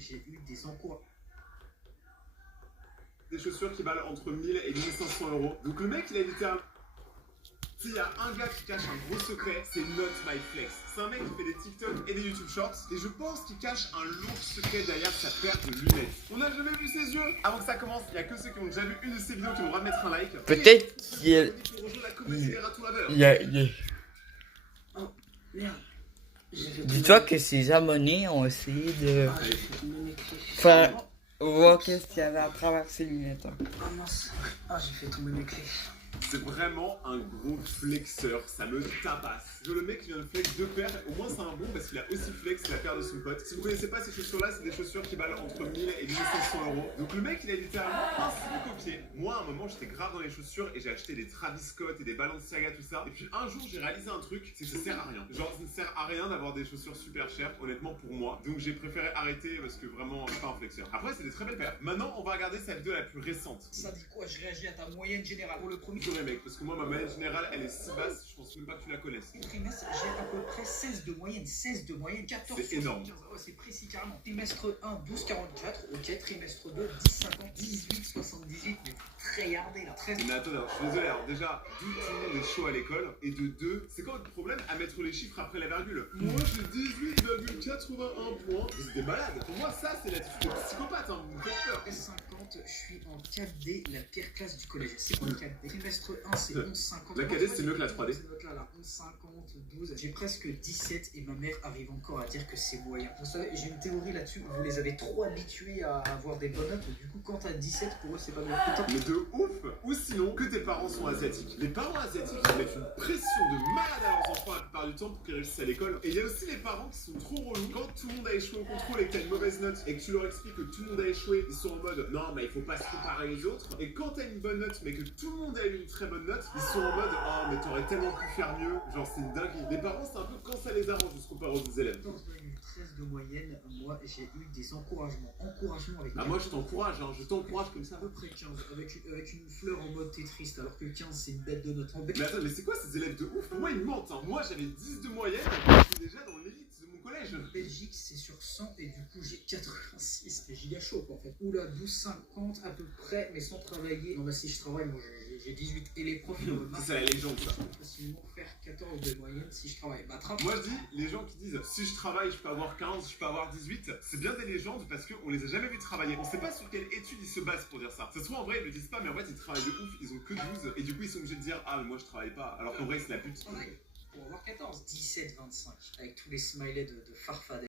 j'ai eu des encours. Des chaussures qui valent entre 1000 et 1500 euros. Donc le mec, il a littéralement... S'il y a un gars qui cache un gros secret, c'est Not My Flex. C'est un mec qui fait des TikTok et des YouTube Shorts, et je pense qu'il cache un lourd secret derrière sa paire de lunettes. On n'a jamais vu ses yeux. Avant que ça commence, il y a que ceux qui ont déjà vu une de ces vidéos qui vont droit de mettre un like. Peut-être qu'il y a... Il y a... Oh, merde. Dis-toi que ces abonnés ont essayé de Ah, j'ai fait tomber mes clés. faire voir qu'est-ce qu'il y avait à travers ces lunettes. Hein. Ah mince. Ah, j'ai fait tomber mes clés. C'est vraiment un gros flexeur, ça me tabasse. Le mec qui vient de flex deux paires, au moins c'est un bon parce qu'il a aussi flex la paire de son pote. Si vous connaissez pas ces chaussures là, c'est des chaussures qui valent entre 1000 et 1500 euros. Donc le mec il a littéralement un slip au pied. Moi à un moment j'étais grave dans les chaussures et j'ai acheté des Travis Scott et des Balenciaga tout ça. Et puis un jour j'ai réalisé un truc, c'est que ça sert à rien. Genre ça ne sert à rien d'avoir des chaussures super chères, honnêtement pour moi. Donc j'ai préféré arrêter parce que vraiment je suis pas un flexeur. Après c'est des très belles paires. Maintenant on va regarder sa vidéo la plus récente. Ça dit quoi? Je réagis à ta moyenne générale. Pour le premier Mec, parce que moi ma moyenne générale elle est si basse, je pense même pas que tu la connaisses. trimestre, j'ai à peu près 16 de moyenne. 16 de moyenne, 14. C'est énorme. Oh, c'est précis carrément. Trimestre 1, 12,44. Ok, trimestre 2, 10,50, 18,78. Mais très hardé là. 13. Mais attends, je suis désolé, alors déjà, tout le monde est chaud à l'école, et de deux, c'est quoi votre problème à mettre les chiffres après la virgule? Moi j'ai 18,81 points. Vous êtes des malades. Pour moi ça c'est l'attitude de psychopathe, hein, vous me faites peur. 50, je suis en 4D, la pire classe du collège. C'est quoi le 4D? Trimestre 1, c'est 11,50. La 4D c'est mieux que la 3D. Cette note-là, là, 11,50, 12. J'ai presque 17 et ma mère arrive encore à dire que c'est moyen. Vous savez, j'ai une théorie là-dessus. Vous les avez trop habitués à avoir des bonnes notes. Du coup, quand t'as 17, pour eux, c'est pas bien. Mais de ouf. Ou sinon, que tes parents sont asiatiques. Les parents asiatiques ils mettent une pression de malade à leurs enfants la plupart du temps pour qu'ils réussissent à l'école. Et il y a aussi les parents qui sont trop relous. Quand tout le monde a échoué au contrôle et que t'as une mauvaise note et que tu leur expliques que tout le monde a échoué, ils sont en mode non mais il faut pas se comparer les autres. Et quand t'as une bonne note mais que tout le monde a eu une très bonne note, ils sont en mode oh mais t'aurais tellement pu faire mieux. Genre c'est une dinguerie. Les parents c'est un peu quand ça les arrange de se comparer aux autres élèves. 14,13 de moyenne, moi j'ai eu des encouragements. Encouragements avec. Ah moi je t'encourage, hein, je t'encourage comme ça. À peu près 15, avec une fleur en mode t'es triste, alors que 15 c'est une bête de note. Mais attends, mais c'est quoi ces élèves de ouf? Pour moi ils mentent, hein. Moi j'avais 10 de moyenne, j'étais déjà dans l'élite de mon collège. Belgique c'est sur 100 et du coup j'ai 86. C'était giga chaud quoi en fait. Oula, 12,50 à peu près, mais sans travailler. Non bah si je travaille, moi j'ai 18 et les profs c'est la légende ça. Je peux facilement faire 14 de moyenne si je travaille. Bah moi je dis, les gens qui disent si je travaille je peux avoir 15, je peux avoir 18, c'est bien des légendes parce qu'on les a jamais vus travailler. On sait pas sur quelle étude ils se basent pour dire ça. Ça se trouve en vrai ils le disent pas mais en fait ils travaillent de ouf, ils ont que 12 et du coup ils sont obligés de dire ah mais moi je travaille pas alors qu'en vrai c'est la pute. Pour avoir 14, 17, 25 avec tous les smileys de Farfadel.